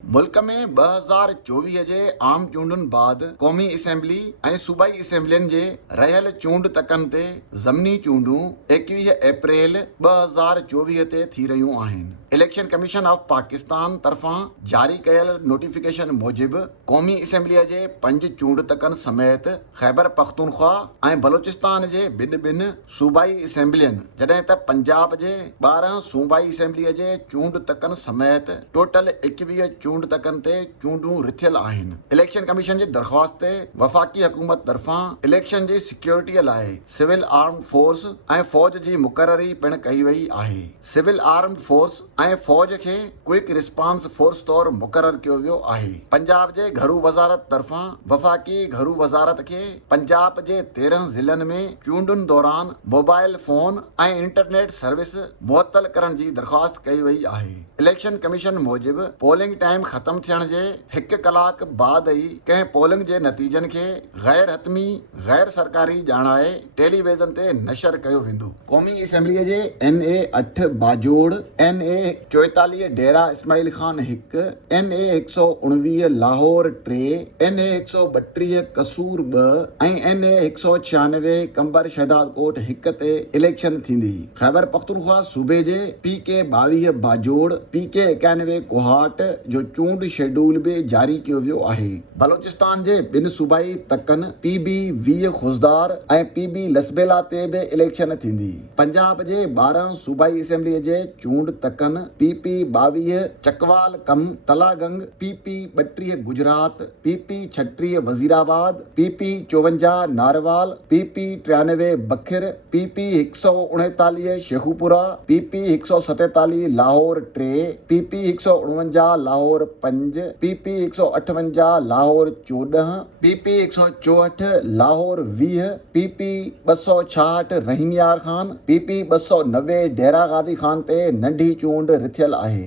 मुल्क में 2024 जे आम चूंडुनि बाद क़ौमी असेंबली ऐं सूबाई असेंबलियुनि जे रहियल चूंड तकनि ते ज़मनी चूंडूं 21 अप्रैल 2024 ते थी रहियूं आहिनि। इलेक्शन कमीशन ऑफ पाकिस्तान तरफ़ां जारी कयल नोटिफिकेशन मूजिबि क़ौमी असेंबलीअ जे 5 चूंड तकनि समेत ख़ैबर पख्तूनख्वा ऐं बलोचिस्तान जे ॿिनि सूबाई असेंबलियुनि जॾहिं त पंजाब जे 12 सूबाई असेंबलीअ जे चूंड तकनि समेत टोटल 21 चूंड तकनि ते चूंडूं रिथियल आहिनि। इलेक्शन कमीशन जी दरख़्वास्त ते वफ़ाक़ी हुकूमत तरफ़ां इलेक्शन जी सिक्योरिटीअ लाइ सिविल आर्म फोर्स ऐं फ़ौज जी मुक़ररी पिणु कई वई आहे। सिविल आर्म फोर्स ऐं फ़ौज खे क्विक रिस्पांस फोर्स तौरु मुक़ररु कयो वियो आहे। पंजाब जे घरू वज़ारत तरफ़ां वफ़ाक़ी घरू वज़ारत खे पंजाब जे 13 ज़िलनि में चूंडुनि दौरान मोबाइल फ़ोन ऐं इंटरनेट सर्विस मुअतल करण जी दरख़्वास्त कई वई आहे। इलेक्शन कमीशन मूजिबि पोलिंग टाइम ख़तमु थियण जे 1 कलाक बाद ई कंहिं पोलिंग जे नतीजनि खे गैर हतमी गैर सरकारी ॼाणाए टेलीविज़न ते नशर कयो वेंदो। क़ौमी असेंबलीअ जे NA 8 बाजोड़, NA 44 डेरा इस्माइल ख़ान 1, NA 119 लाहौर 3, NA 132 कसूर 2 ऐं NA 196 कंबर शहदाद कोट 1 ते इलेक्शन थींदी। ख़ैबर पख्तूनख्वा सूबे जे PK 22 बाजोड़, PK 91 कोहाट जो चूंड शेड्यूल बि जारी कयो वियो आहे। बलोचिस्तान जे 2 सूबाई तकनि PB 20 खुज़दार ऐं PB लसबेला ते बि इलेक्शन थींदी। पंजाब जे 12 सूबाई असेंबलीअ जे चूंड तकनि PP 22 चकवाल कम तलागंग, PP 32 गुजरात, PP 36 वज़ीराबाद, PP 54 नारवाल, PP 93 बखिर, PP 139 शेखुपुरा, PP 147 लाहौर 3, PP 149 लाहौर 5, PP 158 लाहौर 14, PP 164 लाहौर 20, PP 266 रहीम यार ख़ान, PP 290 डेरा गादी ख़ान ते नंढी चूंड रिथियल आहे।